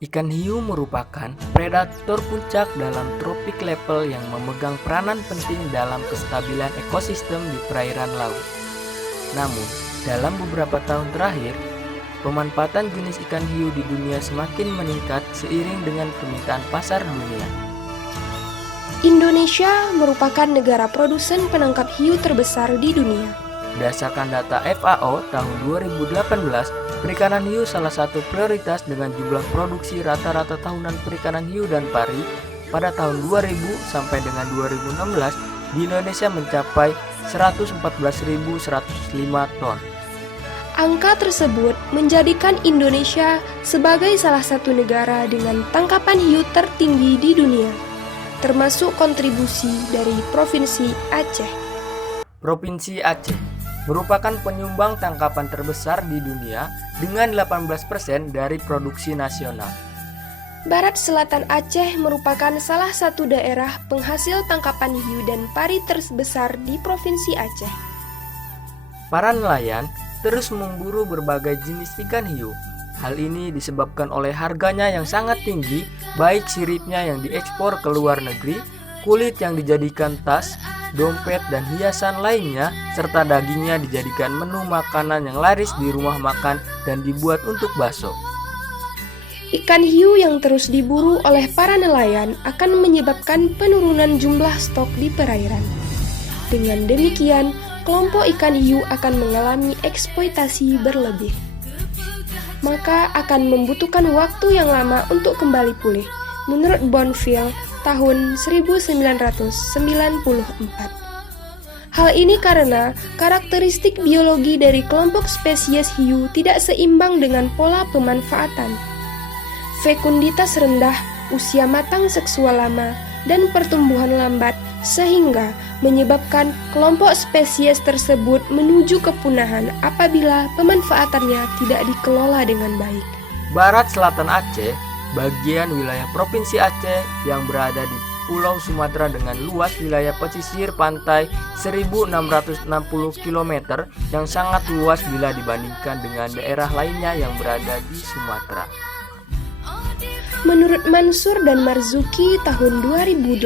Ikan hiu merupakan predator puncak dalam tropik level yang memegang peranan penting dalam kestabilan ekosistem di perairan laut. Namun, dalam beberapa tahun terakhir, pemanfaatan jenis ikan hiu di dunia semakin meningkat seiring dengan permintaan pasar dunia. Indonesia merupakan negara produsen penangkap hiu terbesar di dunia. Berdasarkan data FAO tahun 2018, perikanan hiu salah satu prioritas dengan jumlah produksi rata-rata tahunan perikanan hiu dan pari pada tahun 2000 sampai dengan 2016 di Indonesia mencapai 114.105 ton. Angka tersebut menjadikan Indonesia sebagai salah satu negara dengan tangkapan hiu tertinggi di dunia, termasuk kontribusi dari Provinsi Aceh. Provinsi Aceh merupakan penyumbang tangkapan terbesar di dunia dengan 18% dari produksi nasional. Barat Selatan Aceh merupakan salah satu daerah penghasil tangkapan hiu dan pari terbesar di Provinsi Aceh. Para nelayan terus memburu berbagai jenis ikan hiu. Hal ini disebabkan oleh harganya yang sangat tinggi, baik siripnya yang diekspor ke luar negeri, kulit yang dijadikan tas, dompet dan hiasan lainnya, serta dagingnya dijadikan menu makanan yang laris di rumah makan dan dibuat untuk bakso. Ikan hiu yang terus diburu oleh para nelayan akan menyebabkan penurunan jumlah stok di perairan. Dengan demikian, kelompok ikan hiu akan mengalami eksploitasi berlebih. Maka akan membutuhkan waktu yang lama untuk kembali pulih, menurut Bonfil tahun 1994. Hal ini karena karakteristik biologi dari kelompok spesies hiu tidak seimbang dengan pola pemanfaatan. Fekunditas rendah, usia matang seksual lama, dan pertumbuhan lambat sehingga menyebabkan kelompok spesies tersebut menuju kepunahan apabila pemanfaatannya tidak dikelola dengan baik. Barat Selatan Aceh, bagian wilayah Provinsi Aceh yang berada di Pulau Sumatera dengan luas wilayah pesisir pantai 1.660 km yang sangat luas bila dibandingkan dengan daerah lainnya yang berada di Sumatera. Menurut Mansur dan Marzuki tahun 2018,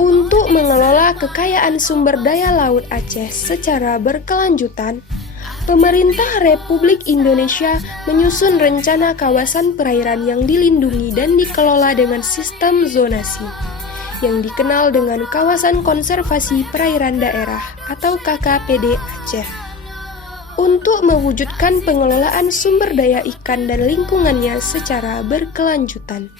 untuk mengelola kekayaan sumber daya laut Aceh secara berkelanjutan, pemerintah Republik Indonesia menyusun rencana kawasan perairan yang dilindungi dan dikelola dengan sistem zonasi, yang dikenal dengan Kawasan Konservasi Perairan Daerah atau KKPD Aceh. Untuk mewujudkan pengelolaan sumber daya ikan dan lingkungannya secara berkelanjutan.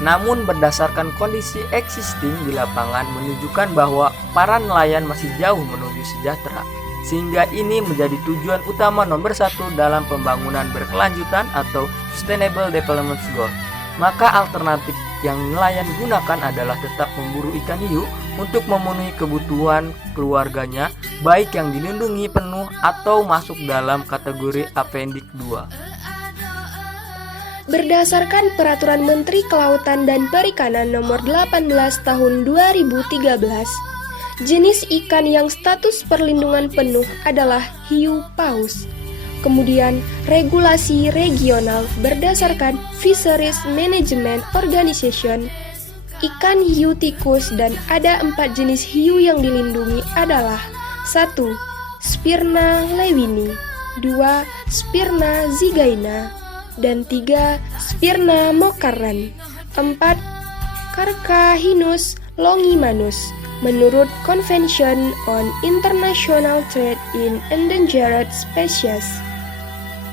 Namun berdasarkan kondisi existing di lapangan menunjukkan bahwa para nelayan masih jauh menuju sejahtera, sehingga ini menjadi tujuan utama nomor 1 dalam pembangunan berkelanjutan atau Sustainable Development Goal. Maka alternatif yang nelayan gunakan adalah tetap memburu ikan hiu untuk memenuhi kebutuhan keluarganya, baik yang dilindungi penuh atau masuk dalam kategori Appendix 2. Berdasarkan Peraturan Menteri Kelautan dan Perikanan Nomor 18 Tahun 2013, jenis ikan yang status perlindungan penuh adalah hiu paus. Kemudian, regulasi regional berdasarkan Fisheries Management Organization, ikan hiu tikus dan ada 4 jenis hiu yang dilindungi adalah 1. Spirna lewini, 2. Spirna zygaena, dan 3. Spirna mokaran, 4. Carchahinus longimanus, menurut Convention on International Trade in Endangered Species.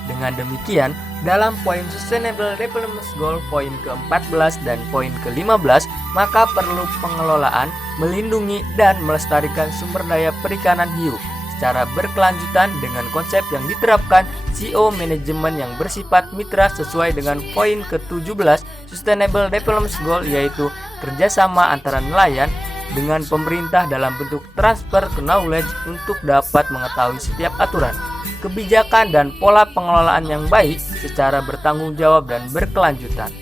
Dengan demikian, dalam poin Sustainable Development Goal poin ke-14 dan poin ke-15, maka perlu pengelolaan, melindungi, dan melestarikan sumber daya perikanan hiu secara berkelanjutan dengan konsep yang diterapkan CO Management yang bersifat mitra sesuai dengan poin ke-17 Sustainable Development Goal, yaitu kerjasama antara nelayan dengan pemerintah dalam bentuk transfer knowledge untuk dapat mengetahui setiap aturan, kebijakan dan pola pengelolaan yang baik secara bertanggung jawab dan berkelanjutan.